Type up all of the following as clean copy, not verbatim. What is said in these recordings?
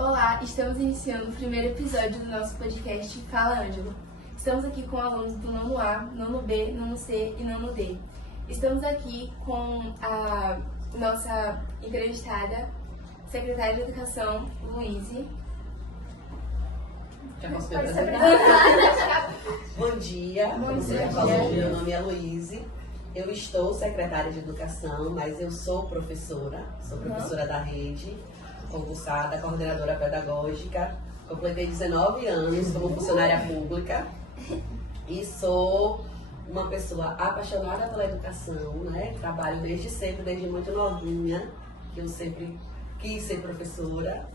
Olá, estamos iniciando o primeiro episódio do nosso podcast Fala Ângelo. Estamos aqui com alunos do nono A, nono B, nono C e nono D. Estamos aqui com a nossa entrevistada, secretária de Educação, Luíse. Já posso me apresentar? Bom dia. Meu nome é Luíse. Eu estou secretária de Educação, mas eu sou professora da rede, concursada, coordenadora pedagógica. Completei 19 anos como funcionária pública e sou uma pessoa apaixonada pela educação, né? Trabalho desde sempre, desde muito novinha, que eu sempre quis ser professora.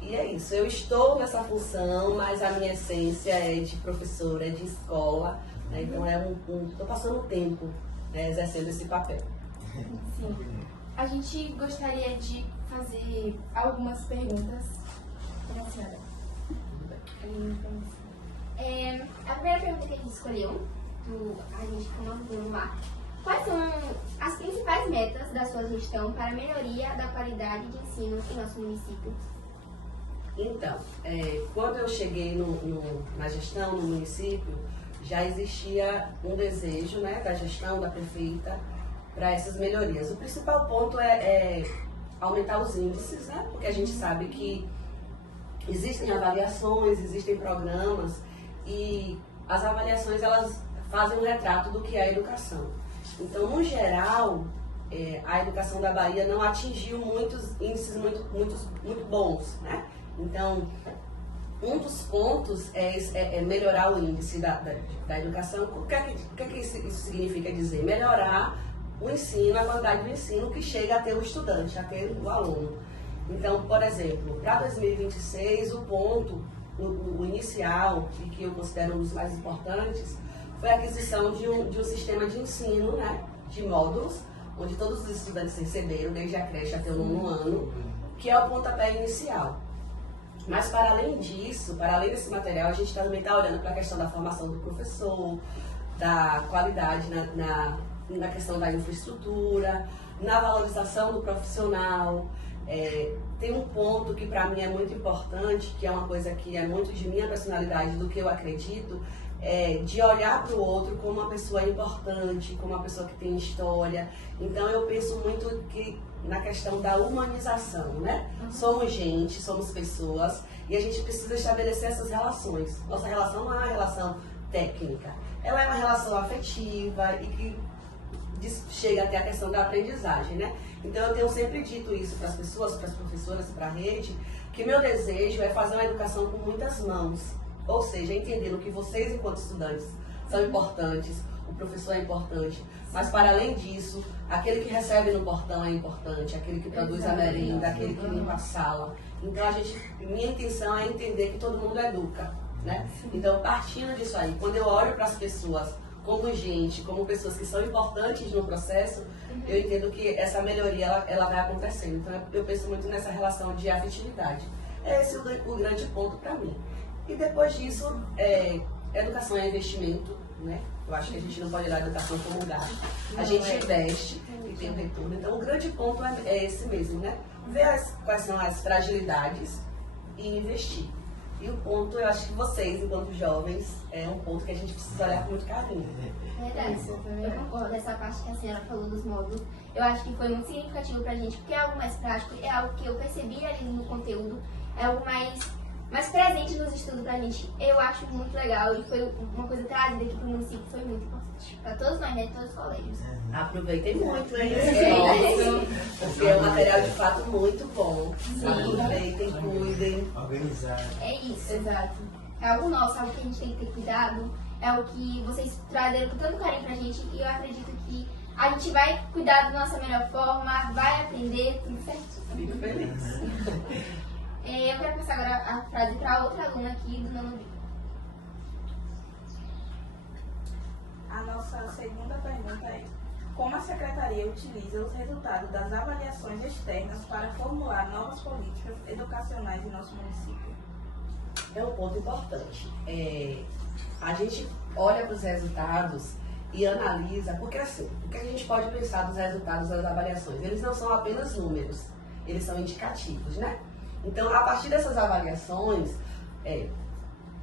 E é isso, eu estou nessa função, mas a minha essência é de professora, de escola, né? Então estou passando tempo, né, exercendo esse papel. Sim. A gente gostaria de fazer algumas perguntas para a senhora. A primeira pergunta que a gente escolheu, a gente como lá, quais são as principais metas da sua gestão para a melhoria da qualidade de ensino em nosso município? Então, quando eu cheguei na gestão no município, já existia um desejo, né, da gestão, da prefeita, para essas melhorias. O principal ponto é aumentar os índices, né, porque a gente sabe que existem avaliações, existem programas e as avaliações elas fazem um retrato do que é a educação. Então, no geral, a educação da Bahia não atingiu muitos índices muito bons, né? Então, um dos pontos é melhorar o índice da educação. O que é que isso significa dizer? Melhorar o ensino, a qualidade do ensino que chega a ter o estudante, a ter o aluno. Então, por exemplo, para 2026, o ponto, o inicial, e que eu considero um dos mais importantes, foi a aquisição de um sistema de ensino, né, de módulos, onde todos os estudantes receberam, desde a creche até o nono ano, que é o pontapé inicial. Mas, para além disso, para além desse material, a gente também está olhando para a questão da formação do professor, da qualidade na questão da infraestrutura, na valorização do profissional. Tem um ponto que para mim é muito importante, que é uma coisa que é muito de minha personalidade, do que eu acredito, de olhar para o outro como uma pessoa importante, como uma pessoa que tem história. Então eu penso muito que na questão da humanização, né? Somos gente, somos pessoas e a gente precisa estabelecer essas relações. Nossa relação não é uma relação técnica, ela é uma relação afetiva e que chega até a questão da aprendizagem, né? Então eu tenho sempre dito isso para as pessoas, para as professoras e para a rede, que meu desejo é fazer uma educação com muitas mãos, ou seja, entendendo que vocês enquanto estudantes são importantes, o professor é importante, mas para além disso, aquele que recebe no portão é importante, aquele que produz a merenda, aquele que limpa a sala. Então minha intenção é entender que todo mundo educa, né? Então partindo disso aí, quando eu olho para as pessoas como gente, como pessoas que são importantes no processo, eu entendo que essa melhoria ela vai acontecendo. Então eu penso muito nessa relação de afetividade. Esse é o grande ponto para mim. E depois disso, educação é investimento, né? Eu acho que a gente não pode olhar a educação como gasto. A gente investe e tem um retorno. Então o grande ponto é esse mesmo, né? Ver quais são as fragilidades e investir. E o ponto, eu acho que vocês, enquanto jovens, é um ponto que a gente precisa olhar com muito carinho. Verdade, eu concordo nessa parte que a senhora falou dos módulos. Eu acho que foi muito significativo pra gente, porque é algo mais prático, é algo que eu percebi ali no conteúdo, é algo mais presente nos estudos pra gente. Eu acho muito legal e foi uma coisa trazida aqui pro município, foi muito importante. Pra todos nós, né? Todos os colégios. Aproveitem muito, hein? Porque é um material de fato muito bom. Aproveitem, cuidem. Organizar. É isso. Exato. É algo nosso, algo que a gente tem que ter cuidado. É algo que vocês trazeram com tanto carinho pra gente e eu acredito que a gente vai cuidar da nossa melhor forma, vai aprender, tudo certo. Fico feliz. Eu quero passar agora a frase para outra aluna aqui do nono B. A nossa segunda pergunta é: como a Secretaria utiliza os resultados das avaliações externas para formular novas políticas educacionais em nosso município? É um ponto importante. A gente olha para os resultados e analisa, porque assim, o que a gente pode pensar dos resultados das avaliações? Eles não são apenas números, eles são indicativos, né? Então, a partir dessas avaliações,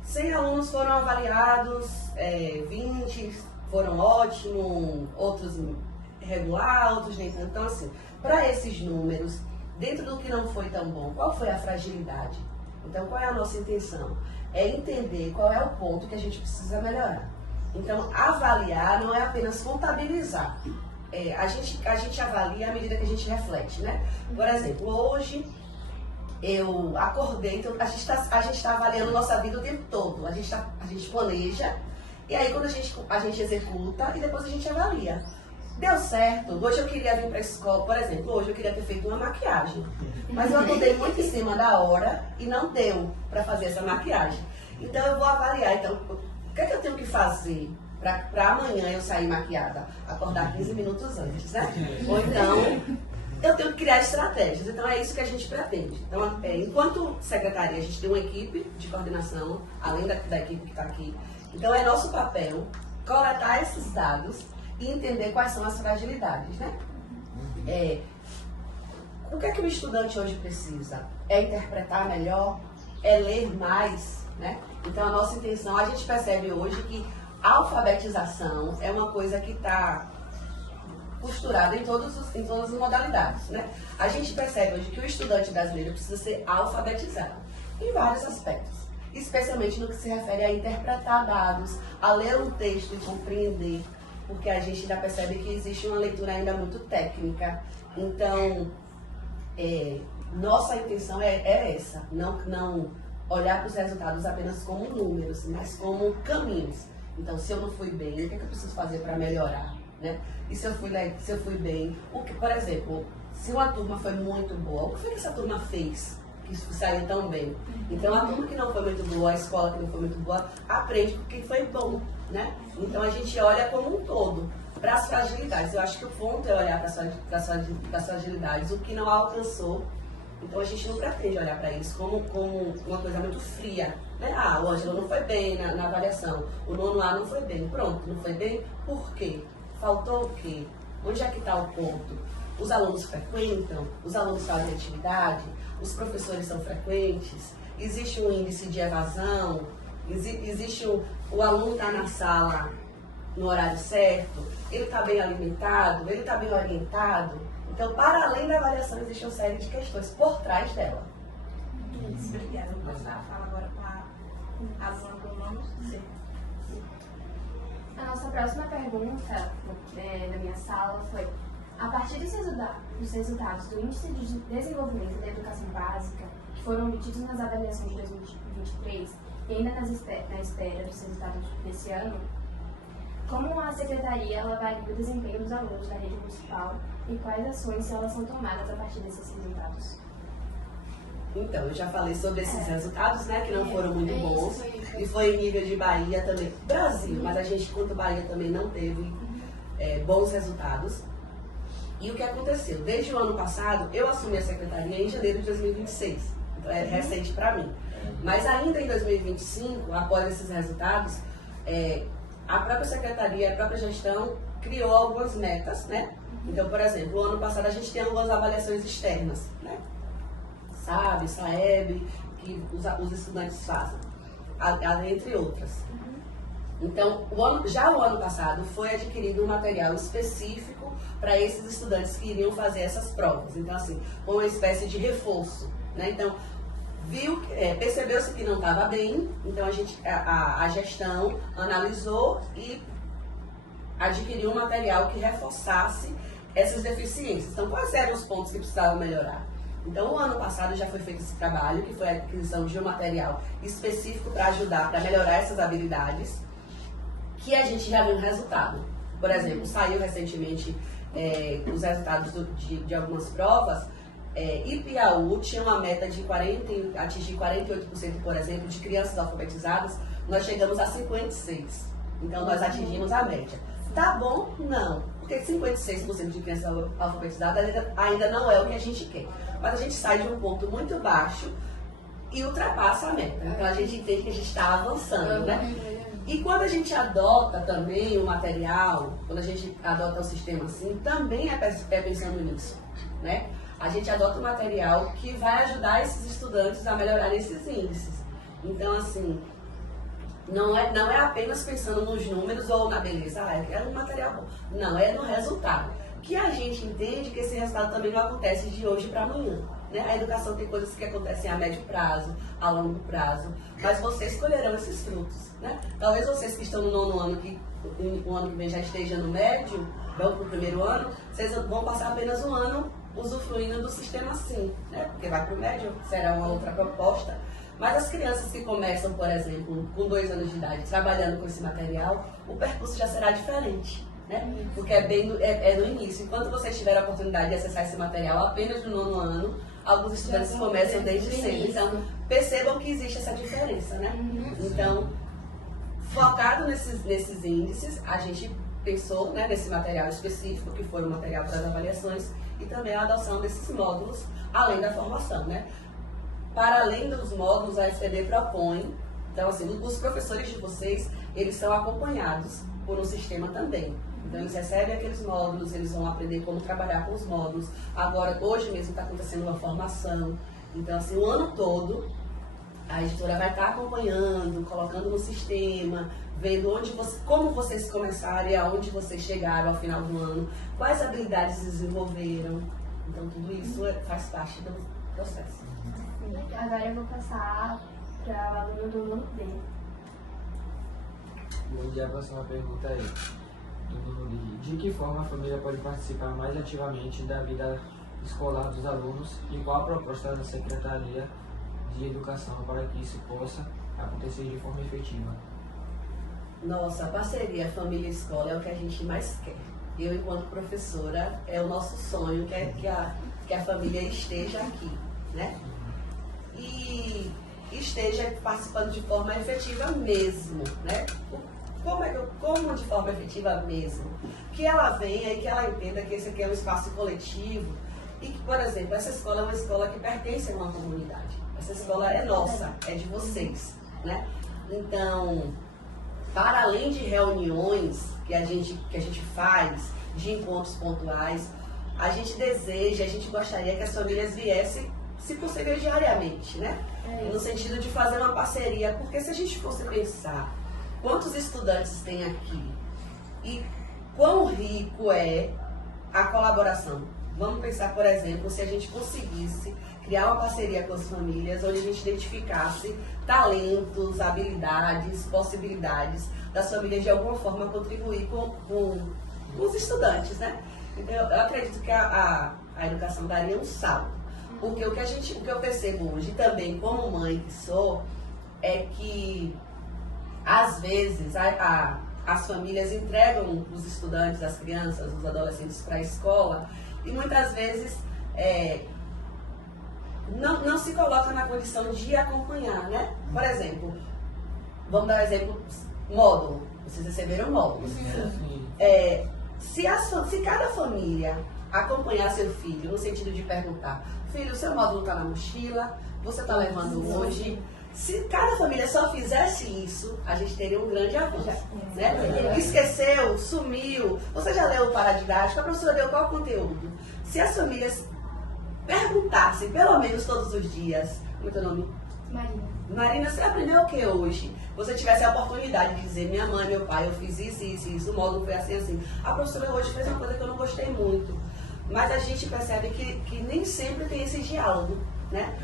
100 alunos foram avaliados, 20 foram ótimos, outros regular, outros nem tanto. Então, assim, para esses números, dentro do que não foi tão bom, qual foi a fragilidade? Então, qual é a nossa intenção? É entender qual é o ponto que a gente precisa melhorar. Então, avaliar não é apenas contabilizar. A gente avalia à medida que a gente reflete, né? Por exemplo, hoje eu acordei, então a gente está avaliando nossa vida o tempo todo. A gente planeja, e aí quando a gente executa e depois a gente avalia. Deu certo. Hoje eu queria vir para a escola, por exemplo, hoje eu queria ter feito uma maquiagem. Mas eu acordei muito em cima da hora e não deu para fazer essa maquiagem. Então eu vou avaliar. Então, o que é que eu tenho que fazer para amanhã eu sair maquiada? Acordar 15 minutos antes, né? Ou então, eu tenho que criar estratégias. Então é isso que a gente pretende. Então, enquanto secretaria, a gente tem uma equipe de coordenação, além da equipe que está aqui. Então é nosso papel coletar esses dados e entender quais são as fragilidades, né? O que é que o estudante hoje precisa? É interpretar melhor? É ler mais, né? Então a nossa intenção, a gente percebe hoje que a alfabetização é uma coisa que está costurada em todas as modalidades, né? A gente percebe hoje que o estudante brasileiro precisa ser alfabetizado em vários aspectos, especialmente no que se refere a interpretar dados, a ler um texto e compreender, porque a gente ainda percebe que existe uma leitura ainda muito técnica. Então, nossa intenção é essa, não olhar para os resultados apenas como números, mas como caminhos. Então, se eu não fui bem, o que é que eu preciso fazer para melhorar? Né? E se eu fui bem, por exemplo, se uma turma foi muito boa, o que foi que essa turma fez que saiu tão bem? Então, a turma que não foi muito boa, a escola que não foi muito boa, aprende porque foi bom, né? Então, a gente olha como um todo para as fragilidades. Eu acho que o ponto é olhar para as fragilidades, o que não alcançou. Então, a gente não pretende olhar para isso como uma coisa muito fria, né? O Ângelo não foi bem na avaliação, o nono A não foi bem. Pronto, não foi bem, por quê? Faltou o quê? Onde é que está o ponto? Os alunos frequentam? Os alunos fazem atividade? Os professores são frequentes? Existe um índice de evasão? Existe o aluno está na sala no horário certo? Ele está bem alimentado? Ele está bem orientado? Então, para além da avaliação, existe uma série de questões por trás dela. Isso, obrigada. Vou passar a fala agora para a Zona do nono C. A nossa próxima pergunta da minha sala foi: a partir dos resultados do Índice de Desenvolvimento da Educação Básica, que foram obtidos nas avaliações de 2023 e ainda na espera dos resultados desse ano, como a Secretaria avalia o desempenho dos alunos da rede municipal e quais ações elas são tomadas a partir desses resultados? Então, eu já falei sobre esses resultados, né, que não foram muito bons, e foi em nível de Bahia também, Brasil, mas a gente, quanto Bahia, também não teve bons resultados. E o que aconteceu? Desde o ano passado, eu assumi a secretaria em janeiro de 2026, então é recente para mim. Mas ainda em 2025, após esses resultados, a própria secretaria, a própria gestão criou algumas metas, né? Então, por exemplo, o ano passado a gente tem algumas avaliações externas, né? SAB, SAEB, que os estudantes fazem, entre outras. Então, já o ano passado foi adquirido um material específico para esses estudantes que iriam fazer essas provas. Então, assim, foi uma espécie de reforço, né? Então, percebeu-se que não estava bem, então a gestão analisou e adquiriu um material que reforçasse essas deficiências. Então, quais eram os pontos que precisavam melhorar? Então, o ano passado já foi feito esse trabalho, que foi a aquisição de um material específico para ajudar, para melhorar essas habilidades, que a gente já viu um resultado. Por exemplo, saiu recentemente os resultados de algumas provas, Ipiaú tinha uma meta de atingir 48%, por exemplo, de crianças alfabetizadas, nós chegamos a 56%. Então, nós atingimos a média. Tá bom? Não. Porque 56% de crianças alfabetizadas ainda não é o que a gente quer. Mas a gente sai de um ponto muito baixo e ultrapassa a meta. Então, a gente entende que a gente está avançando, né? E quando a gente adota também o material, quando a gente adota o sistema assim, também é pensando nisso, né? a gente adota um material que vai ajudar esses estudantes a melhorar esses índices. Então, assim, não é apenas pensando nos números ou na beleza, é um material bom. Não, é no resultado. Que a gente entende que esse resultado também não acontece de hoje para amanhã. Né? A educação tem coisas que acontecem a médio prazo, a longo prazo, mas vocês colherão esses frutos. Né? Talvez vocês que estão no nono ano, que o ano que vem já esteja no médio, vão para o primeiro ano, vocês vão passar apenas um ano usufruindo do sistema sim, né? Porque vai para o médio, será uma outra proposta. Mas as crianças que começam, por exemplo, com 2 anos de idade, trabalhando com esse material, o percurso já será diferente. Né? Porque é no início. Enquanto vocês tiverem a oportunidade de acessar esse material apenas no nono ano, alguns estudantes começam desde cedo. Então, percebam que existe essa diferença. Né? Então, focado nesses índices, a gente pensou, né, nesse material específico, que foi o material para as avaliações, e também a adoção desses módulos, além da formação. Né? Para além dos módulos, a FPD propõe, então assim, os professores de vocês, eles são acompanhados por um sistema também. Então eles recebem aqueles módulos, eles vão aprender como trabalhar com os módulos. Agora, hoje mesmo está acontecendo uma formação. Então assim, o ano todo, a editora vai estar acompanhando, colocando no sistema, vendo como vocês começaram e aonde vocês chegaram ao final do ano, quais habilidades desenvolveram. Então tudo isso faz parte do processo. Agora eu vou passar para o aluno do nono B. E a próxima pergunta é: de que forma a família pode participar mais ativamente da vida escolar dos alunos e qual a proposta da Secretaria de Educação para que isso possa acontecer de forma efetiva? Nossa, a parceria família-escola é o que a gente mais quer. Eu, enquanto professora, é o nosso sonho que a família esteja aqui, né? E esteja participando de forma efetiva mesmo, né? Como de forma efetiva mesmo? Que ela venha e que ela entenda que esse aqui é um espaço coletivo e que, por exemplo, essa escola é uma escola que pertence a uma comunidade. Essa escola é nossa, é de vocês, né? Então, para além de reuniões que a gente faz, de encontros pontuais, a gente deseja, a gente gostaria que as famílias viessem, se possível, diariamente, né? No sentido de fazer uma parceria, porque se a gente fosse pensar quantos estudantes tem aqui e quão rico é a colaboração. Vamos pensar, por exemplo, se a gente conseguisse criar uma parceria com as famílias, onde a gente identificasse talentos, habilidades, possibilidades das famílias de alguma forma contribuir com os estudantes, né? Então, eu acredito que a educação daria um salto. Porque o que eu percebo hoje, também como mãe que sou, é que às vezes as famílias entregam os estudantes, as crianças, os adolescentes para a escola e muitas vezes não se coloca na condição de acompanhar, né? Por exemplo, vamos dar um exemplo, módulo. Vocês receberam módulos. Se cada família acompanhar seu filho, no sentido de perguntar: filho, o seu módulo está na mochila, você está levando hoje? Se cada família só fizesse isso, a gente teria um grande avanço. Né? Esqueceu, sumiu, você já leu o paradidático, a professora deu qual conteúdo? Se as famílias perguntassem, pelo menos todos os dias, como é teu nome? Marina, você aprendeu o que hoje? Você tivesse a oportunidade de dizer: minha mãe, meu pai, eu fiz isso, o módulo foi assim. A professora hoje fez uma coisa que eu não gostei muito. Mas a gente percebe que nem sempre tem esse diálogo, né?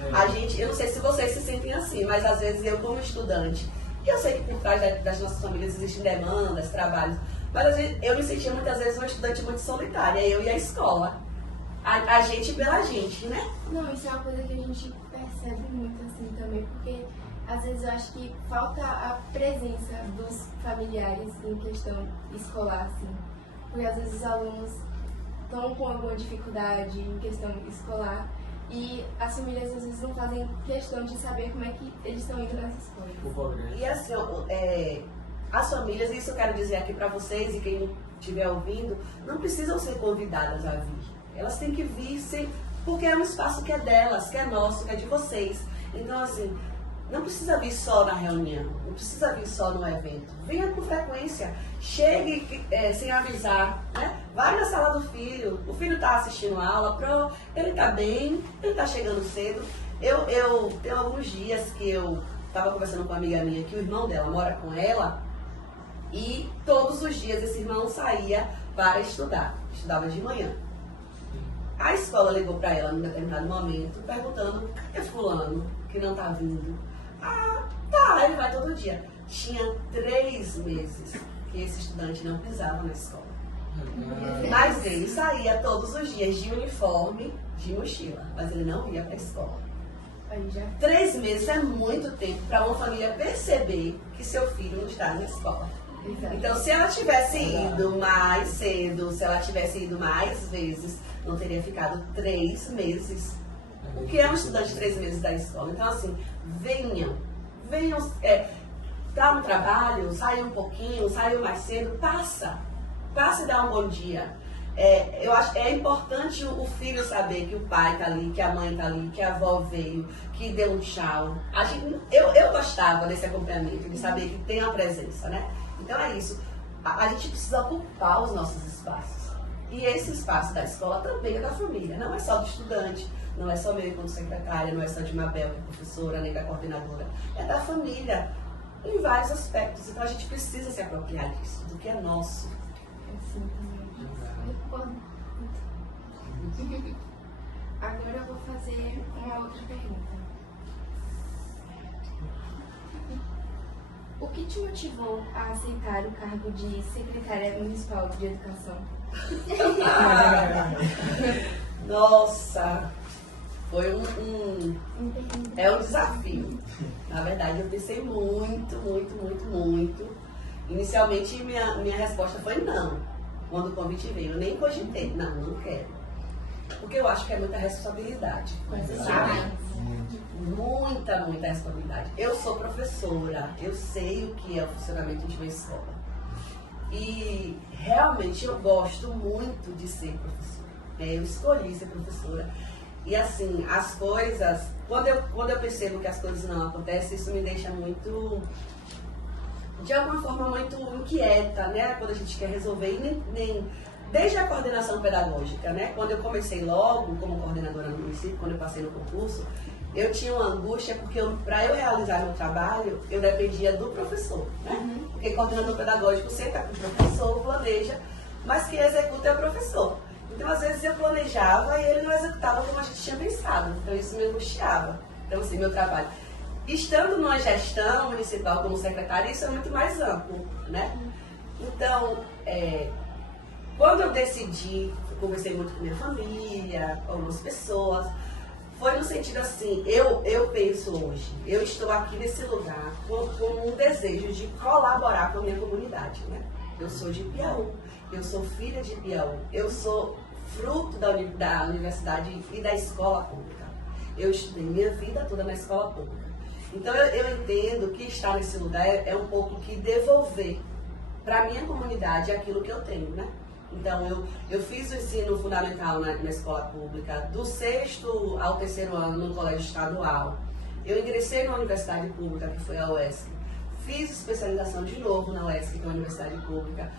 Eu não sei se vocês se sentem assim, mas às vezes eu como estudante, e eu sei que por trás das nossas famílias existem demandas, trabalhos, mas eu me sentia muitas vezes uma estudante muito solitária, eu e a escola. A gente pela gente, né? Não, isso é uma coisa que a gente percebe muito assim também, porque às vezes eu acho que falta a presença dos familiares em questão escolar, assim. Porque às vezes os alunos estão com alguma dificuldade em questão escolar e as famílias às vezes não fazem questão de saber como é que eles estão indo nessas coisas. E assim, as famílias, isso eu quero dizer aqui para vocês e quem estiver ouvindo, não precisam ser convidadas a vir. Elas têm que vir porque é um espaço que é delas, que é nosso, que é de vocês. Então, assim, não precisa vir só na reunião, não precisa vir só no evento. Venha com frequência, chegue sem avisar, né? Vai na sala do filho, o filho está assistindo a aula, ele está bem, ele está chegando cedo. Eu tenho alguns dias que eu estava conversando com uma amiga minha que o irmão dela mora com ela e todos os dias esse irmão saía para estudar, estudava de manhã. A escola ligou para ela num determinado momento perguntando: cadê fulano que não está vindo? Ah, tá, ele vai todo dia. Tinha 3 meses que esse estudante não pisava na escola. Mas ele saía todos os dias de uniforme, de mochila, mas ele não ia para a escola. 3 meses é muito tempo para uma família perceber que seu filho não está na escola. Então, se ela tivesse ido mais cedo, se ela tivesse ido mais vezes, não teria ficado 3 meses. O que é um estudante de 3 meses da escola? Então, assim, venham, tá no trabalho, saiu um pouquinho, saiu mais cedo, passa e dá um bom dia. Eu acho que é importante o filho saber que o pai tá ali, que a mãe tá ali, que a avó veio, que deu um tchau. Eu gostava desse acompanhamento, de saber que tem a presença, né? Então é isso. A gente precisa ocupar os nossos espaços. E esse espaço da escola também é da família, não é só do estudante, não é só meu enquanto secretária, não é só de Mabel, que é professora, nem da coordenadora. É da família, em vários aspectos. Então a gente precisa se apropriar disso, do que é nosso. Agora eu vou fazer uma outra pergunta. O que te motivou a aceitar o cargo de secretária municipal de educação? Nossa, foi um desafio. Na verdade, eu pensei muito. Inicialmente, minha resposta foi não. Quando o convite veio, eu nem cogitei. Não quero. Porque eu acho que é muita responsabilidade. Muita responsabilidade. Eu sou professora, eu sei o que é o funcionamento de uma escola. E realmente eu gosto muito de ser professora. Eu escolhi ser professora. E assim, as coisas, quando eu percebo que as coisas não acontecem, isso me deixa muito, de alguma forma, muito inquieta, né? Quando a gente quer resolver, e nem desde a coordenação pedagógica, né? Quando eu comecei logo como coordenadora no município, quando eu passei no concurso, eu tinha uma angústia porque para eu realizar meu trabalho, eu dependia do professor, né? Porque coordenador pedagógico senta com o professor, planeja, mas quem executa é o professor. Então, às vezes, eu planejava e ele não executava como a gente tinha pensado. Então, isso me angustiava. Então, assim, meu trabalho. Estando numa gestão municipal como secretária, isso é muito mais amplo, né? Então, quando eu decidi, eu conversei muito com minha família, com algumas pessoas, foi no sentido assim, eu penso hoje, eu estou aqui nesse lugar com um desejo de colaborar com a minha comunidade, né? Eu sou de Piauí, eu sou filha de Piauí, eu sou fruto da universidade e da escola pública. Eu estudei minha vida toda na escola pública. Então eu entendo que estar nesse lugar é um pouco que devolver para a minha comunidade aquilo que eu tenho, né? Então eu fiz o ensino fundamental na escola pública, do 6º ao 3º ano no colégio estadual. Eu ingressei na universidade pública, que foi a UESC. Fiz especialização de novo na UESC, que é uma universidade pública.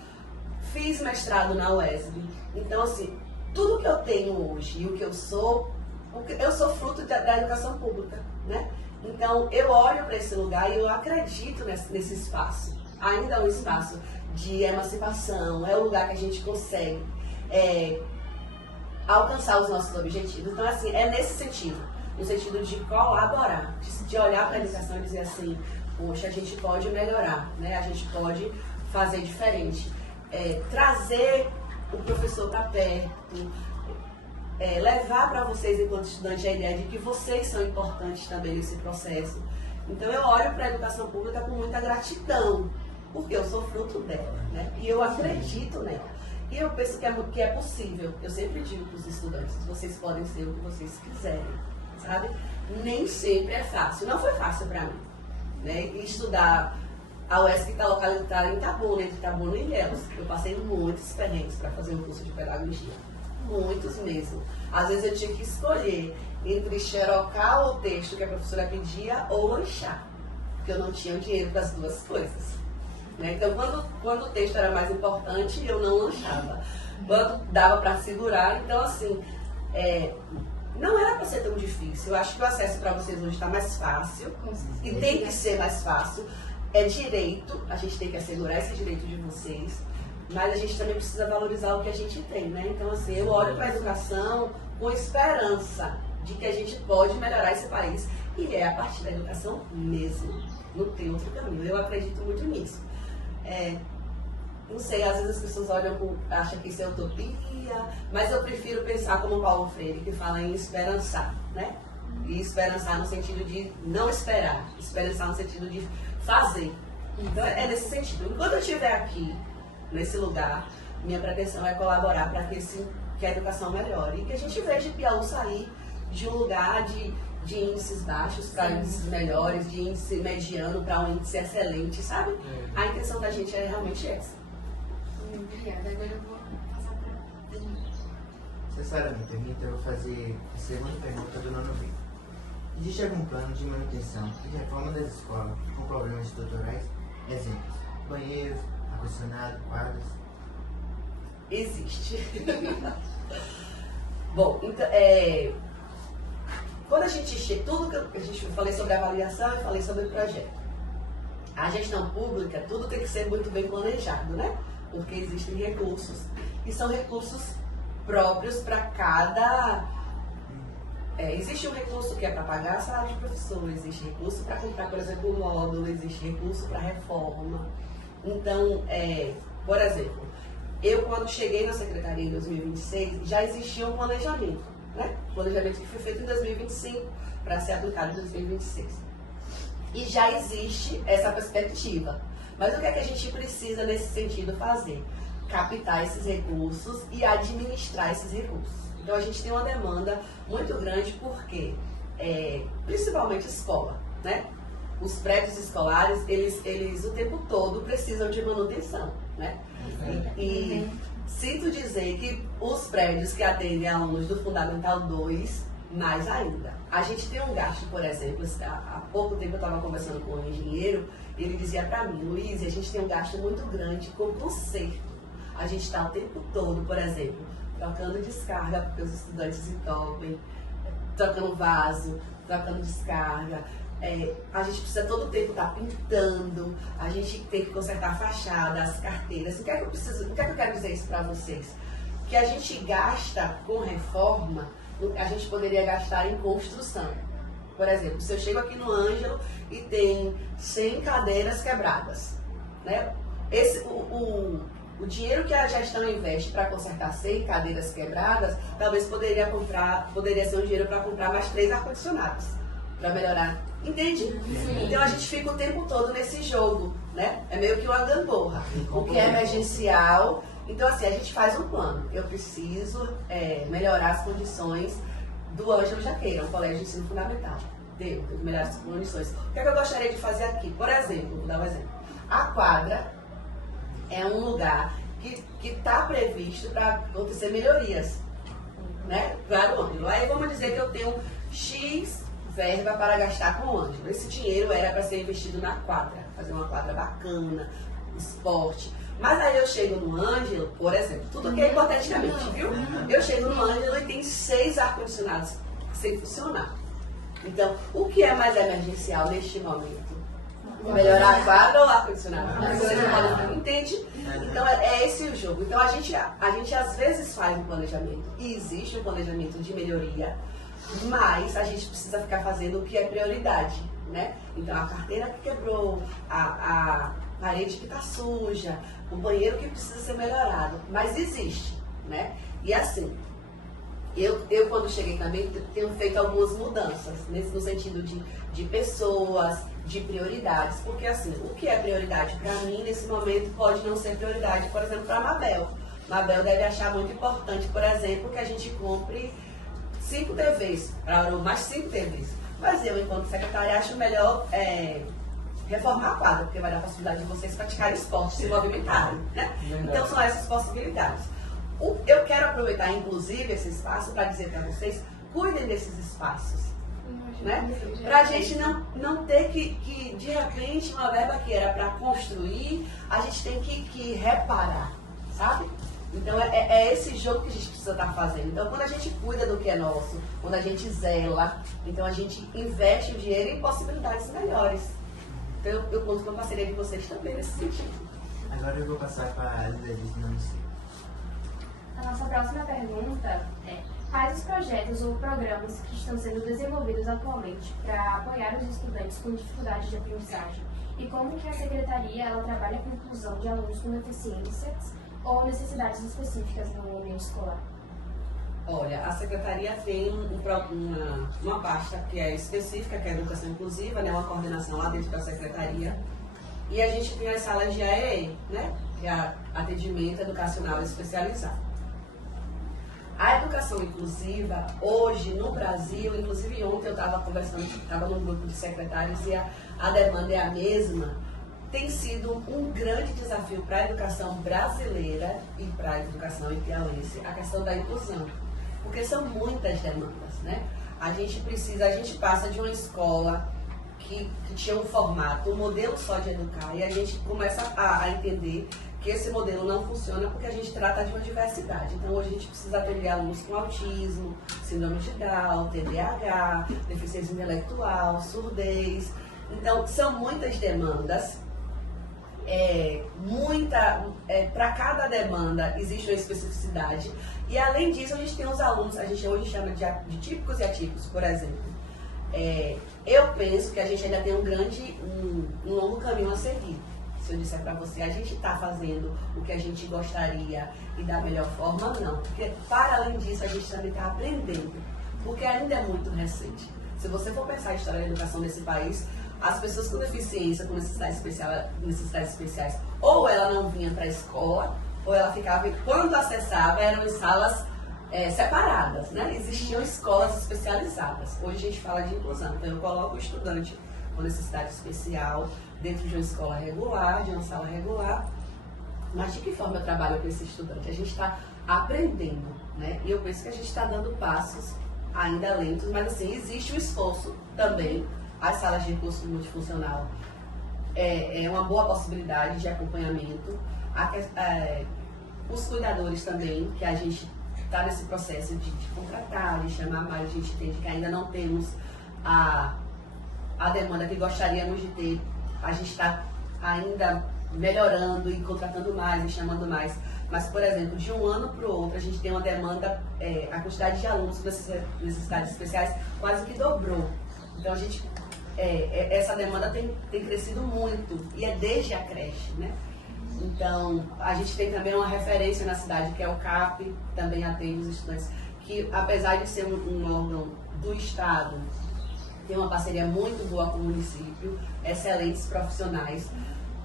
Fiz mestrado na UESB. Então, assim, tudo que eu tenho hoje e o que eu sou fruto da educação pública, né? Então, eu olho para esse lugar e eu acredito nesse espaço. Ainda é um espaço de emancipação, é um lugar que a gente consegue alcançar os nossos objetivos. Então, assim, é nesse sentido, no sentido de colaborar, de olhar para a educação e dizer assim, poxa, a gente pode melhorar, né? A gente pode fazer diferente. Trazer o professor para perto, levar para vocês, enquanto estudante, a ideia de que vocês são importantes também nesse processo. Então, eu olho para a educação pública com muita gratidão, porque eu sou fruto dela, né? E eu acredito nela. E eu penso que é possível. Eu sempre digo para os estudantes, vocês podem ser o que vocês quiserem, sabe? Nem sempre é fácil. Não foi fácil para mim, né? E estudar, a UESC está localizada em Itabuna, entre Itabuna e Ilhéus. Eu passei muitos perrengues para fazer um curso de pedagogia. Muitos mesmo. Às vezes eu tinha que escolher entre xerocar o texto que a professora pedia ou lanchar, porque eu não tinha dinheiro para as duas coisas. Né? Então, quando o texto era mais importante, eu não lanchava. Quando dava para segurar, então assim, não era para ser tão difícil. Eu acho que o acesso para vocês hoje está mais fácil e tem que ser mais fácil. É direito, a gente tem que assegurar esse direito de vocês, mas a gente também precisa valorizar o que a gente tem, né? Então, assim, eu olho para a educação com esperança de que a gente pode melhorar esse país e é a partir da educação mesmo, não tem outro caminho. Eu acredito muito nisso. Não sei, às vezes as pessoas acham que isso é utopia, mas eu prefiro pensar como Paulo Freire, que fala em esperançar, né? E esperançar no sentido de não esperar, esperançar no sentido de fazer. Então é nesse sentido. Enquanto eu estiver aqui, nesse lugar, minha pretensão é colaborar para que a educação melhore. E que a gente veja Piauí sair de um lugar de índices baixos para índices melhores, de índice mediano para um índice excelente, sabe? A intenção da gente é realmente essa. Obrigada. Agora eu vou passar para Se a senhora me permite, eu vou fazer a segunda pergunta do nono B. Existe algum plano de manutenção e reforma das escolas com problemas estruturais? Exemplos: banheiros, ar-condicionado, quadras? Existe. Bom, então, quando a gente tudo que a gente falei sobre avaliação e falei sobre o projeto. A gestão pública, tudo tem que ser muito bem planejado, né? Porque existem recursos e são recursos próprios para cada. Existe um recurso que é para pagar salário de professor, existe recurso para comprar, por exemplo, um módulo, existe recurso para reforma. Então, por exemplo, eu quando cheguei na secretaria em 2026, já existia um planejamento, né? Planejamento que foi feito em 2025 para ser aplicado em 2026. E já existe essa perspectiva. Mas o que é que a gente precisa nesse sentido fazer? Captar esses recursos e administrar esses recursos. Então a gente tem uma demanda muito grande porque, principalmente escola, né? Os prédios escolares, eles o tempo todo precisam de manutenção, né? E sinto dizer que os prédios que atendem alunos do Fundamental 2, mais ainda. A gente tem um gasto, por exemplo, há pouco tempo eu estava conversando com um engenheiro, e ele dizia para mim: Luiz, a gente tem um gasto muito grande com conserto. A gente está o tempo todo, por exemplo, trocando descarga porque os estudantes entopem, trocando vaso, trocando descarga. A gente precisa todo o tempo estar pintando, a gente tem que consertar a fachada, as carteiras. O que é que eu quero dizer isso para vocês? Que a gente gasta com reforma, a gente poderia gastar em construção. Por exemplo, se eu chego aqui no Ângelo e tem 100 cadeiras quebradas, né? O dinheiro que a gestão investe para consertar 100 cadeiras quebradas, talvez poderia ser um dinheiro para comprar mais 3 ar-condicionados, para melhorar. Entende? Então a gente fica o tempo todo nesse jogo, né? É meio que uma gangorra. O que é emergencial. Então, assim, a gente faz um plano. Eu preciso melhorar as condições do Ângelo Jaqueira, um colégio de ensino fundamental. Tenho que melhorar as condições. O que é que eu gostaria de fazer aqui? Por exemplo, vou dar um exemplo. A quadra é um lugar que está previsto para acontecer melhorias, né? Para o Ângelo. Aí vamos dizer que eu tenho X verba para gastar com o Ângelo. Esse dinheiro era para ser investido na quadra, fazer uma quadra bacana, esporte. Mas aí eu chego no Ângelo, por exemplo, tudo que é hipoteticamente, viu? Eu chego no Ângelo e tem 6 ar-condicionados sem funcionar. Então, o que é mais emergencial neste momento? Melhorar a quadra ou ar-condicionado? Entende? Então, é esse o jogo. Então, a gente às vezes faz um planejamento, e existe um planejamento de melhoria, mas a gente precisa ficar fazendo o que é prioridade, né? Então, a carteira que quebrou, a parede que está suja, o banheiro que precisa ser melhorado, mas existe, né? E assim, eu quando cheguei também tenho feito algumas mudanças, no sentido de pessoas, de prioridades, porque assim, o que é prioridade para mim nesse momento pode não ser prioridade, por exemplo, para a Mabel. Mabel deve achar muito importante, por exemplo, que a gente compre 5 TVs, mais 5 TVs. Mas eu, enquanto secretária, acho melhor reformar a quadra, porque vai dar a possibilidade de vocês praticarem esporte, se movimentarem, né? Então são essas possibilidades. Eu quero aproveitar, inclusive, esse espaço para dizer para vocês cuidem desses espaços. Né? Para a gente não ter que, de repente, uma verba que era para construir, a gente tem que reparar, sabe? Então é esse jogo que a gente precisa estar fazendo. Então quando a gente cuida do que é nosso, quando a gente zela, então a gente investe o dinheiro em possibilidades melhores. Então eu conto com a parceria de vocês também nesse sentido. Agora eu vou passar para a Lideris Não Sei. A nossa próxima pergunta é: quais os projetos ou programas que estão sendo desenvolvidos atualmente para apoiar os estudantes com dificuldades de aprendizagem? E como que a Secretaria ela trabalha com a inclusão de alunos com deficiências ou necessidades específicas no ambiente escolar? Olha, a Secretaria tem uma pasta que é específica, que é a Educação Inclusiva, né, uma coordenação lá dentro da Secretaria. E a gente tem as salas de AEE, né, que é Atendimento Educacional Especializado. A educação inclusiva, hoje no Brasil, inclusive ontem eu estava conversando, estava num grupo de secretários e a demanda é a mesma, tem sido um grande desafio para a educação brasileira e para a educação piauiense, a questão da inclusão. Porque são muitas demandas, né? A gente passa de uma escola que tinha um formato, um modelo só de educar, e a gente começa a entender que esse modelo não funciona porque a gente trata de uma diversidade. Então hoje a gente precisa atender alunos com autismo, síndrome de Down, TDAH, deficiência intelectual, surdez. Então são muitas demandas. Para cada demanda existe uma especificidade e além disso a gente tem os alunos, a gente hoje chama de típicos e atípicos, por exemplo. Eu penso que a gente ainda tem um longo caminho a seguir. Se eu disser para você, a gente está fazendo o que a gente gostaria e da melhor forma, não. Porque para além disso a gente também está aprendendo, porque ainda é muito recente. Se você for pensar a história da educação nesse país, as pessoas com deficiência, com necessidades especiais, ou ela não vinha para a escola, ou ela ficava, quando acessava, eram em salas separadas, né? Existiam escolas especializadas. Hoje a gente fala de inclusão, então eu coloco o estudante com necessidade especial dentro de uma escola regular, de uma sala regular. Mas de que forma eu trabalho com esse estudante? A gente está aprendendo, né? E eu penso que a gente está dando passos ainda lentos, mas assim, existe um esforço também. As salas de recurso multifuncional é uma boa possibilidade de acompanhamento. Os cuidadores também, que a gente está nesse processo de contratar, de chamar mais, a gente entende que ainda não temos a demanda que gostaríamos de ter. A gente está ainda melhorando e contratando mais e chamando mais. Mas, por exemplo, de um ano para o outro, a gente tem uma demanda, a quantidade de alunos com necessidades especiais quase que dobrou. Então, essa demanda tem crescido muito, e é desde a creche, né? Então, a gente tem também uma referência na cidade, que é o CAP, também atende os estudantes, que apesar de ser um órgão do Estado, tem uma parceria muito boa com o município, excelentes profissionais.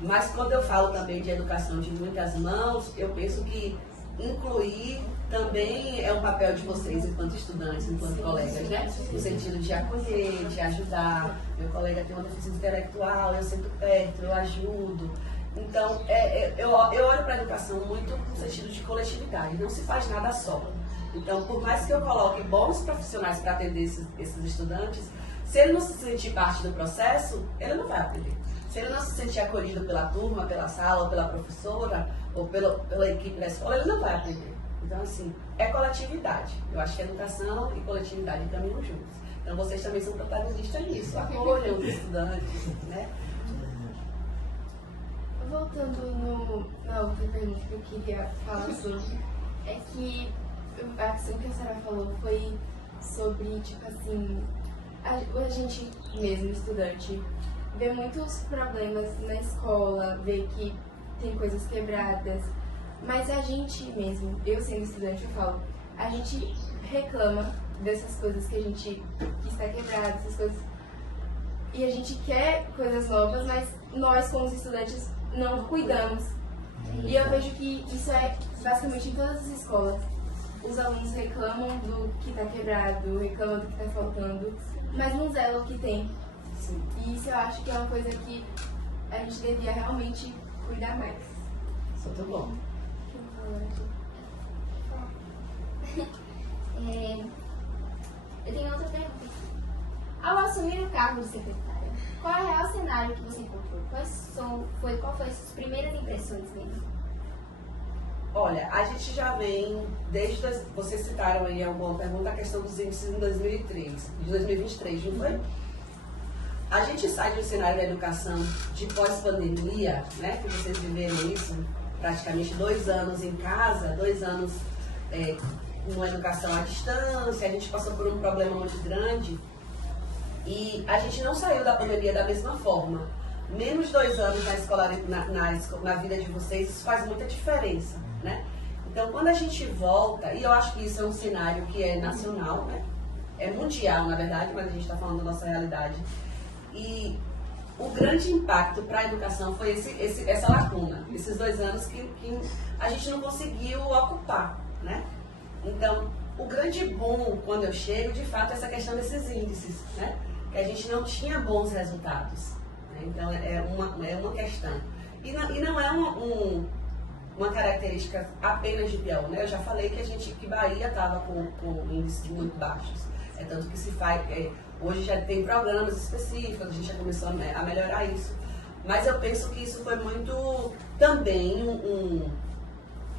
Mas quando eu falo também de educação de muitas mãos, eu penso que incluir também é um papel de vocês enquanto estudantes, enquanto colegas, né? No sentido de acolher, de ajudar. Meu colega tem uma deficiência intelectual, eu sento perto, eu ajudo. Então, eu olho para a educação muito no sentido de coletividade, não se faz nada só. Então, por mais que eu coloque bons profissionais para atender esses estudantes, se ele não se sentir parte do processo, ele não vai aprender. Se ele não se sentir acolhido pela turma, pela sala, ou pela professora, ou pela equipe da escola, ele não vai aprender. Então, assim, é coletividade. Eu acho que educação e coletividade caminham juntos. Então, vocês também são protagonistas nisso. Acolham os estudantes, né? Voltando na outra pergunta que eu queria falar sobre, é que a questão que a Sara falou foi sobre, tipo assim, a gente mesmo, estudante, vê muitos problemas na escola, vê que tem coisas quebradas, mas a gente mesmo, eu sendo estudante, eu falo, a gente reclama dessas coisas que está quebrada, essas coisas, e a gente quer coisas novas, mas nós, como estudantes, não cuidamos. E eu vejo que isso é basicamente em todas as escolas. Os alunos reclamam do que está quebrado, reclamam do que está faltando, mas não zelam o que tem. Sim. E isso eu acho que é uma coisa que a gente devia realmente cuidar mais. Muito bom. Eu tenho outra pergunta aqui. Ao assumir o cargo de secretária, qual é o real cenário que você encontrou? Qual foi as suas primeiras impressões dele? Olha, a gente já vem, vocês citaram aí alguma pergunta, a questão dos índices em 2023, não foi? A gente sai de um cenário da educação de pós-pandemia, né, que vocês viveram isso, praticamente 2 anos em casa, 2 anos numa educação à distância, a gente passou por um problema muito grande e a gente não saiu da pandemia da mesma forma. Menos 2 anos na escola, na vida de vocês, isso faz muita diferença, né? Então, quando a gente volta, e eu acho que isso é um cenário que é nacional, né? É mundial, na verdade, mas a gente está falando da nossa realidade. E o grande impacto para a educação foi essa lacuna, esses 2 anos que a gente não conseguiu ocupar, né? Então, o grande boom, quando eu chego, de fato, é essa questão desses índices, né? Que a gente não tinha bons resultados. Então, é uma questão. E não é uma característica apenas de Piauí, né? Eu já falei que Bahia estava com índices muito baixos. É tanto que se faz... hoje já tem programas específicos, a gente já começou a melhorar isso. Mas eu penso que isso foi muito também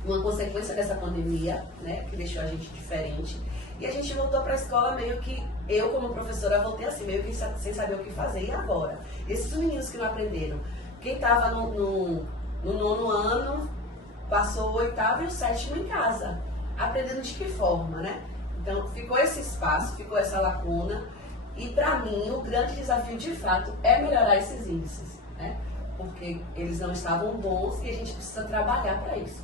uma consequência dessa pandemia, né? Que deixou a gente diferente. E a gente voltou para a escola meio que, eu como professora voltei assim, meio que sem saber o que fazer. E agora? Esses meninos que não aprenderam, quem estava no 9º ano, passou o 8º e o 7º em casa. Aprendendo de que forma, né? Então ficou esse espaço, ficou essa lacuna. E para mim, o grande desafio de fato é melhorar esses índices, né? Porque eles não estavam bons e a gente precisa trabalhar para isso.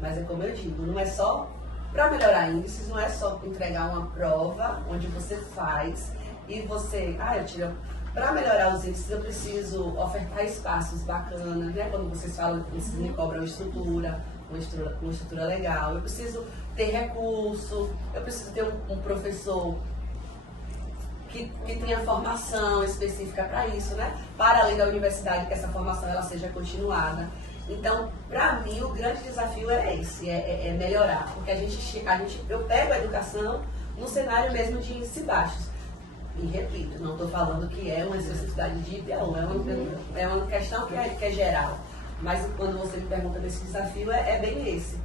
Mas é como eu digo, não é só... Para melhorar índices, não é só entregar uma prova onde você faz e você... eu tiro... Para melhorar os índices, eu preciso ofertar espaços bacanas, né? Quando vocês falam que vocês me cobram uma estrutura legal. Eu preciso ter recurso, eu preciso ter um professor que tenha formação específica para isso, né? Para além da universidade, que essa formação ela seja continuada. Então, para mim, o grande desafio é esse, é melhorar. Porque eu pego a educação no cenário mesmo de índices baixos. E repito, não estou falando que é uma especificidade de Piauí, é uma questão que é geral. Mas quando você me pergunta desse desafio, é bem esse.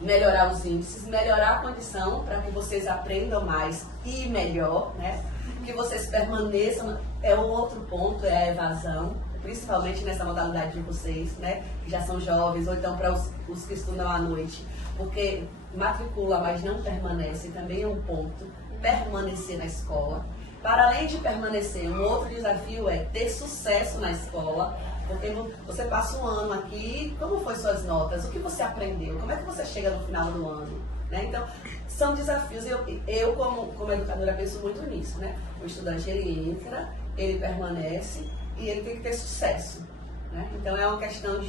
Melhorar os índices, melhorar a condição para que vocês aprendam mais e melhor, né? Que vocês permaneçam. É um outro ponto, é a evasão. Principalmente nessa modalidade de vocês, né, que já são jovens, ou então para os que estudam à noite, porque matricula, mas não permanece, também é um ponto, permanecer na escola. Para além de permanecer, um outro desafio é ter sucesso na escola, porque você passa um ano aqui, como foram suas notas, o que você aprendeu, como é que você chega no final do ano, né? Então, são desafios, eu como educadora penso muito nisso, né? O estudante, ele entra, ele permanece, e ele tem que ter sucesso, né? Então é uma questão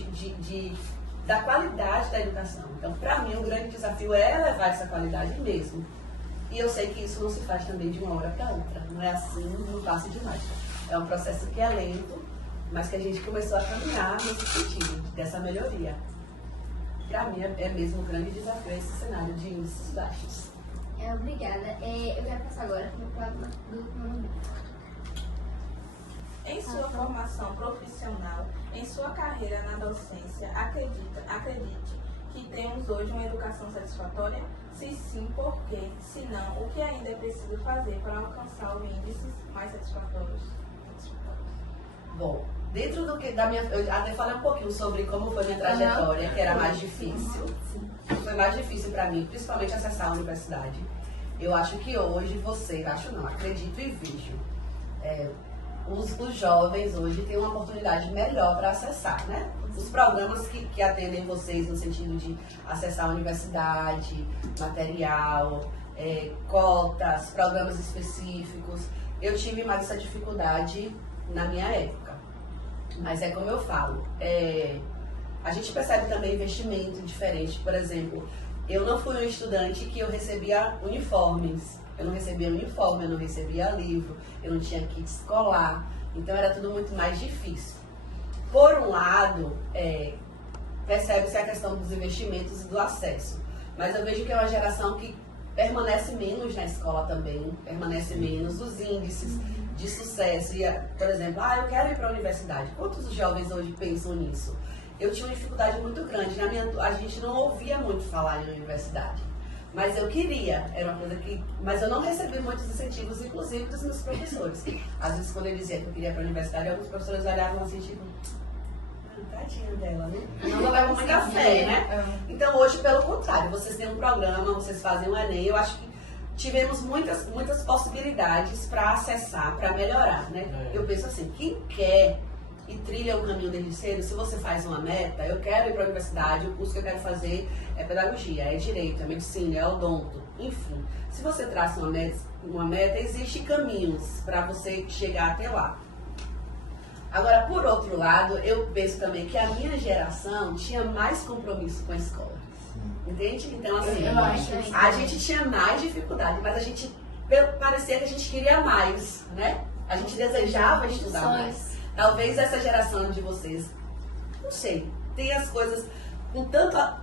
da qualidade da educação. Então, para mim, o grande desafio é elevar essa qualidade mesmo. E eu sei que isso não se faz também de uma hora para outra. Não é assim, não passa de mágica. É um processo que é lento, mas que a gente começou a caminhar nesse sentido, dessa melhoria. Para mim, é mesmo um grande desafio esse cenário de índices baixos. Obrigada. Eu quero passar agora para o quadro do nome. Em sua formação profissional, em sua carreira na docência, acredite que temos hoje uma educação satisfatória? Se sim, por quê? Se não, o que ainda é preciso fazer para alcançar os índices mais satisfatórios? Bom, dentro do que da minha... Eu até falei um pouquinho sobre como foi minha trajetória, que era mais difícil. Foi mais difícil para mim, principalmente acessar a universidade. Eu acho que hoje acredito e vejo. Os jovens hoje têm uma oportunidade melhor para acessar, né? Os programas que atendem vocês no sentido de acessar a universidade, material, cotas, programas específicos. Eu tive mais essa dificuldade na minha época. Mas é como eu falo, a gente percebe também investimento diferente. Por exemplo, eu não fui um estudante que eu recebia uniformes. Eu não recebia uniforme, eu não recebia livro, eu não tinha kit escolar, então era tudo muito mais difícil. Por um lado, percebe-se a questão dos investimentos e do acesso, mas eu vejo que é uma geração que permanece menos na escola também, permanece menos, os índices de sucesso. Por exemplo, eu quero ir para a universidade. Quantos jovens hoje pensam nisso? Eu tinha uma dificuldade muito grande. A gente não ouvia muito falar em universidade. Mas eu queria, era uma coisa que... Mas eu não recebi muitos incentivos, inclusive dos meus professores. Às vezes, quando eu dizia que eu queria ir para a universidade, alguns professores olhavam assim, tipo... Tadinha dela, né? Não levam muita fé, né? Então, hoje, pelo contrário, vocês têm um programa, vocês fazem um Enem. Eu acho que tivemos muitas possibilidades para acessar, para melhorar, né? Eu penso assim, quem quer e trilha o caminho desde cedo, se você faz uma meta, eu quero ir para a universidade, o curso que eu quero fazer é pedagogia, é direito, é medicina, é odonto, enfim. Se você traça uma meta, existem caminhos para você chegar até lá. Agora, por outro lado, eu penso também que a minha geração tinha mais compromisso com a escola. Entende? Então, assim, a gente tinha mais dificuldade, mas a gente parecia que a gente queria mais, né? A gente desejava estudar mais. Talvez essa geração de vocês, não sei, tem as coisas com tanta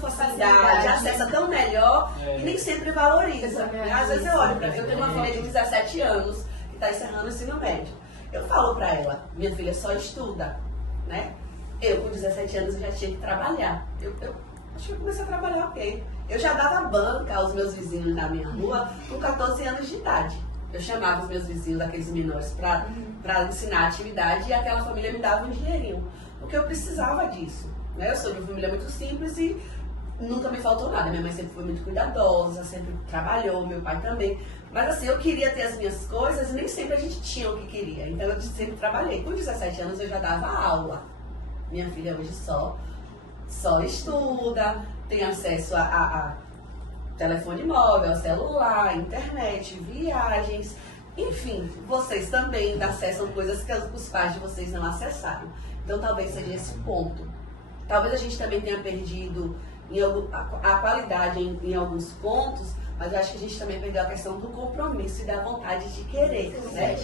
facilidade, acessa tão melhor e nem sempre valoriza. Às vezes eu olho eu tenho uma filha de 17 anos que está encerrando o ensino médio. Eu falo para ela, minha filha só estuda, né? Eu com 17 anos eu já tinha que trabalhar. Acho que eu comecei a trabalhar, ok. Eu já dava banca aos meus vizinhos da minha rua com 14 anos de idade. Eu chamava os meus vizinhos, aqueles menores, para ensinar atividade e aquela família me dava um dinheirinho. Porque eu precisava disso. Né? Eu sou de uma família muito simples e nunca me faltou nada. Minha mãe sempre foi muito cuidadosa, sempre trabalhou, meu pai também. Mas assim, eu queria ter as minhas coisas e nem sempre a gente tinha o que queria. Então eu sempre trabalhei. Com 17 anos eu já dava aula. Minha filha hoje só estuda, tem acesso a telefone móvel, celular, internet, viagens, enfim, vocês também acessam coisas que os pais de vocês não acessaram. Então talvez seja esse ponto. Talvez a gente também tenha perdido a qualidade em alguns pontos, mas eu acho que a gente também perdeu a questão do compromisso e da vontade de querer, né?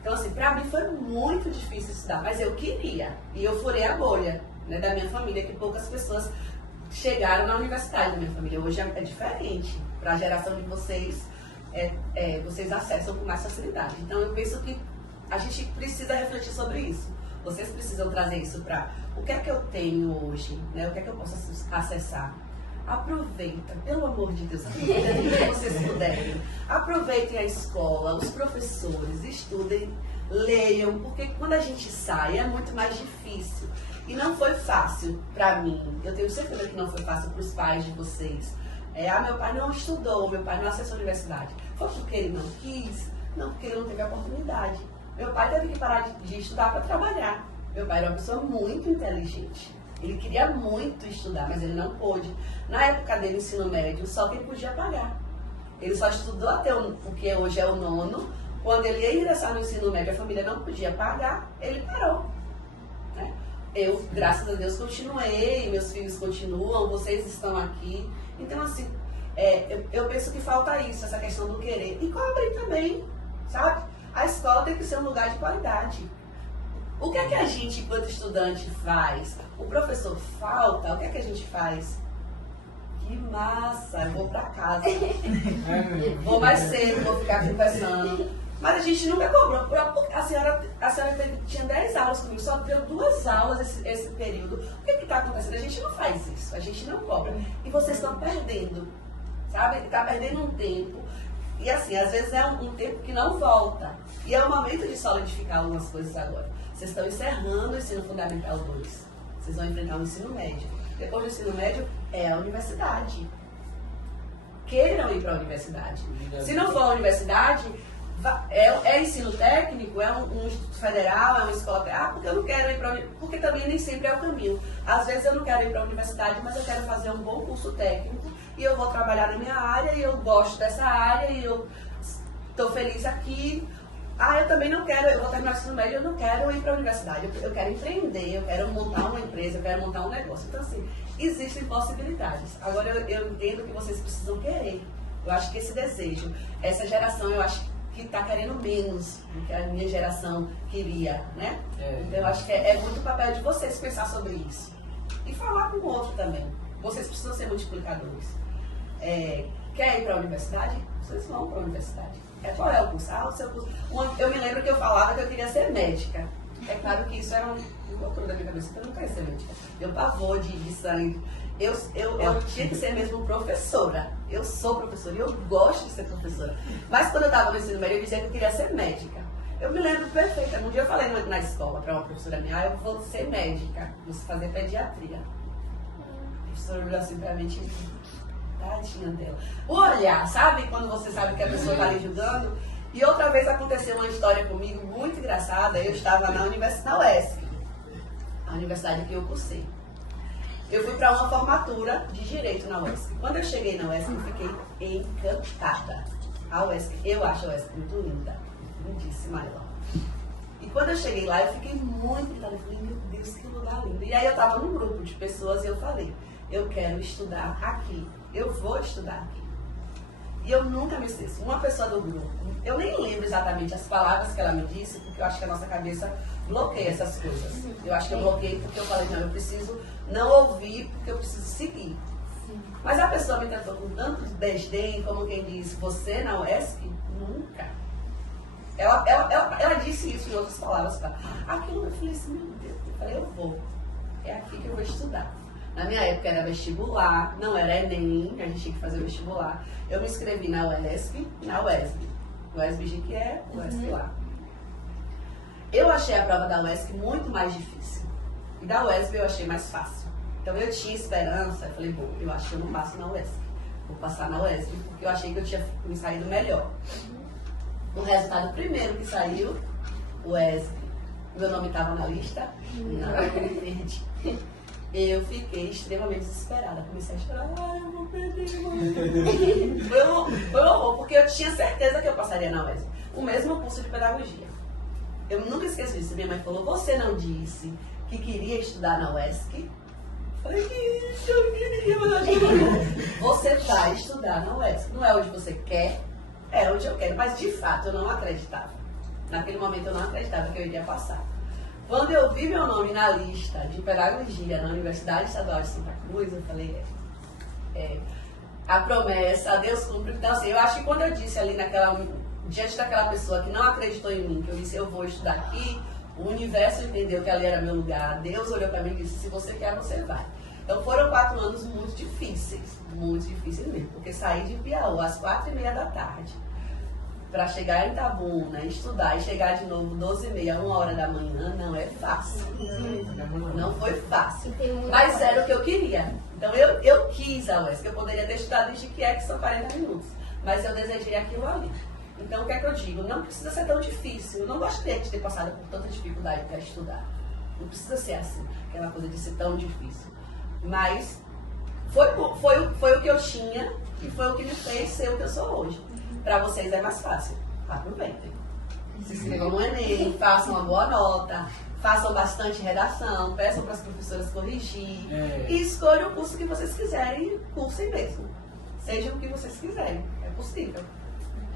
Então assim, pra mim foi muito difícil estudar, mas eu queria. E eu furei a bolha, né, da minha família, que poucas pessoas chegaram na universidade da minha família. Hoje é diferente. Para a geração de vocês, vocês acessam com mais facilidade. Então eu penso que a gente precisa refletir sobre isso. Vocês precisam trazer isso para o que é que eu tenho hoje, né? O que é que eu posso acessar. Aproveita, pelo amor de Deus, aproveitem o que vocês puderem. Aproveitem a escola, os professores, estudem, leiam, porque quando a gente sai é muito mais difícil. E não foi fácil para mim. Eu tenho certeza que não foi fácil para os pais de vocês. Meu pai não estudou, meu pai não acessou a universidade. Foi porque ele não quis? Não, porque ele não teve a oportunidade. Meu pai teve que parar de estudar para trabalhar. Meu pai era uma pessoa muito inteligente. Ele queria muito estudar, mas ele não pôde. Na época dele, ensino médio, só quem podia pagar. Ele só estudou até o que hoje é o 9º. Quando ele ia ingressar no ensino médio, a família não podia pagar, ele parou. Né? Eu, graças a Deus, continuei, meus filhos continuam, vocês estão aqui. Então, assim, eu penso que falta isso, essa questão do querer. E cobrem também, sabe? A escola tem que ser um lugar de qualidade. O que é que a gente, enquanto estudante, faz? O professor falta, o que é que a gente faz? Que massa, eu vou pra casa. Vou mais cedo, vou ficar conversando. Mas a gente nunca cobrou. A senhora tinha 10 aulas comigo, só deu 2 aulas esse período. O que está acontecendo? A gente não faz isso, a gente não cobra. E vocês estão perdendo, sabe? Está perdendo um tempo. E assim, às vezes é um tempo que não volta. E é o momento de solidificar algumas coisas agora. Vocês estão encerrando o ensino fundamental 2. Vocês vão enfrentar o ensino médio. Depois do ensino médio é a universidade. Queiram ir para a universidade. Se não for a universidade, é ensino técnico, é um instituto federal, é uma escola. Porque eu não quero ir para a universidade. Porque também nem sempre é o caminho. Às vezes eu não quero ir para a universidade, mas eu quero fazer um bom curso técnico e eu vou trabalhar na minha área e eu gosto dessa área e eu estou feliz aqui. Eu também não quero, eu vou terminar o ensino médio, eu não quero ir para a universidade, eu quero empreender, eu quero montar uma empresa, eu quero montar um negócio. Então, assim, existem possibilidades. Agora, eu entendo que vocês precisam querer. Eu acho que esse desejo, essa geração, eu acho que está querendo menos do que a minha geração queria, né? Então, eu acho que é muito papel de vocês pensar sobre isso. E falar com o outro também. Vocês precisam ser multiplicadores. quer ir para a universidade? Vocês vão para a universidade. Qual é o curso? O seu curso. Eu me lembro que eu falava que eu queria ser médica. É claro que isso era um loucura da minha cabeça, porque eu não queria ser médica. Eu pavor de sangue. Eu tinha que ser mesmo professora. Eu sou professora e eu gosto de ser professora. Mas quando eu estava no ensino médio, eu dizia que eu queria ser médica. Eu me lembro perfeitamente. Um dia eu falei na escola para uma professora minha, eu vou ser médica, vou fazer pediatria. A professora olhou assim pra mim, tipo, tadinha dela. O olhar, sabe? Quando você sabe que a pessoa está ali julgando. E outra vez aconteceu uma história comigo muito engraçada. Eu estava na UESC, a universidade que eu cursei. Eu fui para uma formatura de Direito na UESC. Quando eu cheguei na UESC, eu fiquei encantada. A UESC, eu acho a UESC muito linda, lindíssima ela. E quando eu cheguei lá, eu fiquei muito encantada. Eu falei, meu Deus, que lugar lindo. E aí eu estava num grupo de pessoas e eu falei, eu quero estudar aqui, eu vou estudar aqui. E eu nunca me esqueço. Uma pessoa do grupo, eu nem lembro exatamente as palavras que ela me disse, porque eu acho que a nossa cabeça bloqueia essas coisas. Eu acho que eu bloqueei porque eu falei, não, eu preciso não ouvir, porque eu preciso seguir. Mas a pessoa me tratou com tanto desdém, como quem diz, você na UESC? Nunca. Ela disse isso em outras palavras. Aquilo eu falei assim, meu Deus, eu falei, eu vou. É aqui que eu vou estudar. Na minha época era vestibular, não era Enem, a gente tinha que fazer vestibular. Eu me inscrevi na UESP e na UESB. UESB que é UESP lá. Eu achei a prova da UESC muito mais difícil. E da UESB eu achei mais fácil. Então eu tinha esperança, eu falei, bom, eu acho que eu não passo na UESC. Vou passar na UESB, porque eu achei que eu tinha me saído melhor. O resultado primeiro que saiu, UESB, meu nome estava na lista, não, eu me perdi. Eu fiquei extremamente desesperada. Comecei a chorar, eu vou perder. Foi um horror, porque eu tinha certeza que eu passaria na UESB. O mesmo curso de pedagogia. Eu nunca esqueço disso. Minha mãe falou, você não disse que queria estudar na UESC? Eu falei, eu queria, mas eu não. Você vai estudar na UESC. Não é onde você quer, é onde eu quero. Mas de fato eu não acreditava. Naquele momento eu não acreditava que eu iria passar. Quando eu vi meu nome na lista de pedagogia na Universidade Estadual de Santa Cruz, eu falei, a promessa, Deus cumpre. Então, assim, eu acho que quando eu disse ali diante daquela pessoa que não acreditou em mim, que eu disse, eu vou estudar aqui, o universo entendeu que ali era meu lugar, Deus olhou para mim e disse, se você quer, você vai. Então foram 4 anos muito difíceis mesmo, porque saí de Piauí às 4h30 da tarde, para chegar em Itabuna, estudar e chegar de novo 12h30, 1h da manhã, não é fácil. Não foi fácil. Mas era o que eu queria. Então eu quis a UESC. Eu poderia ter estudado em Jiquié, que são 40 minutos. Mas eu desejei aquilo ali. Então o que é que eu digo? Não precisa ser tão difícil. Eu não gostaria de ter passado por tanta dificuldade para estudar. Não precisa ser assim, aquela coisa de ser tão difícil. Mas foi o que eu tinha e foi o que me fez ser o que eu sou hoje. Para vocês é mais fácil. Aproveitem. Se inscrevam no Enem, façam uma boa nota, façam bastante redação, peçam para as professoras corrigir e escolham o curso que vocês quiserem e cursem mesmo. Seja o que vocês quiserem. É possível.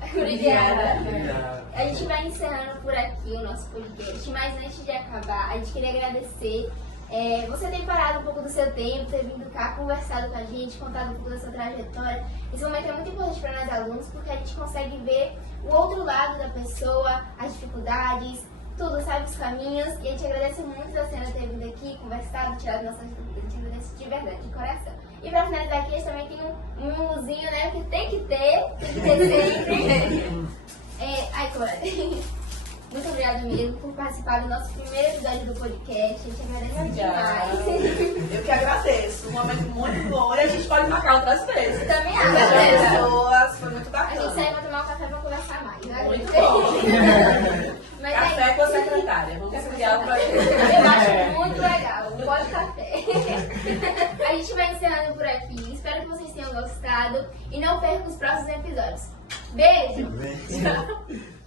Obrigada. A gente vai encerrando por aqui o nosso podcast, mas antes de acabar, a gente queria agradecer. Você ter parado um pouco do seu tempo, ter vindo cá, conversado com a gente, contado um pouco da sua trajetória. Esse momento é muito importante para nós alunos, porque a gente consegue ver o outro lado da pessoa, as dificuldades, tudo, sabe, os caminhos. E a gente agradece muito a senhora ter vindo aqui, conversado, tirado nossas dúvidas. A gente agradece de verdade, de coração. E para finalizar aqui, a gente também tem um mimosinho, né, que tem que ter sempre. Muito obrigada mesmo por participar do nosso primeiro episódio do podcast. A gente agradece demais. Eu que agradeço. Um momento muito bom. E a gente pode marcar outras vezes. Também As pessoas, foi muito A bacana. gente sai pra tomar um café pra conversar mais. Né? Muito bom. Mas Café com a secretária. Vamos criar o projeto. Eu acho muito legal. Um pó de café. A gente vai encerrando por aqui. Espero que vocês tenham gostado. E não percam os próximos episódios. Beijo! Bem.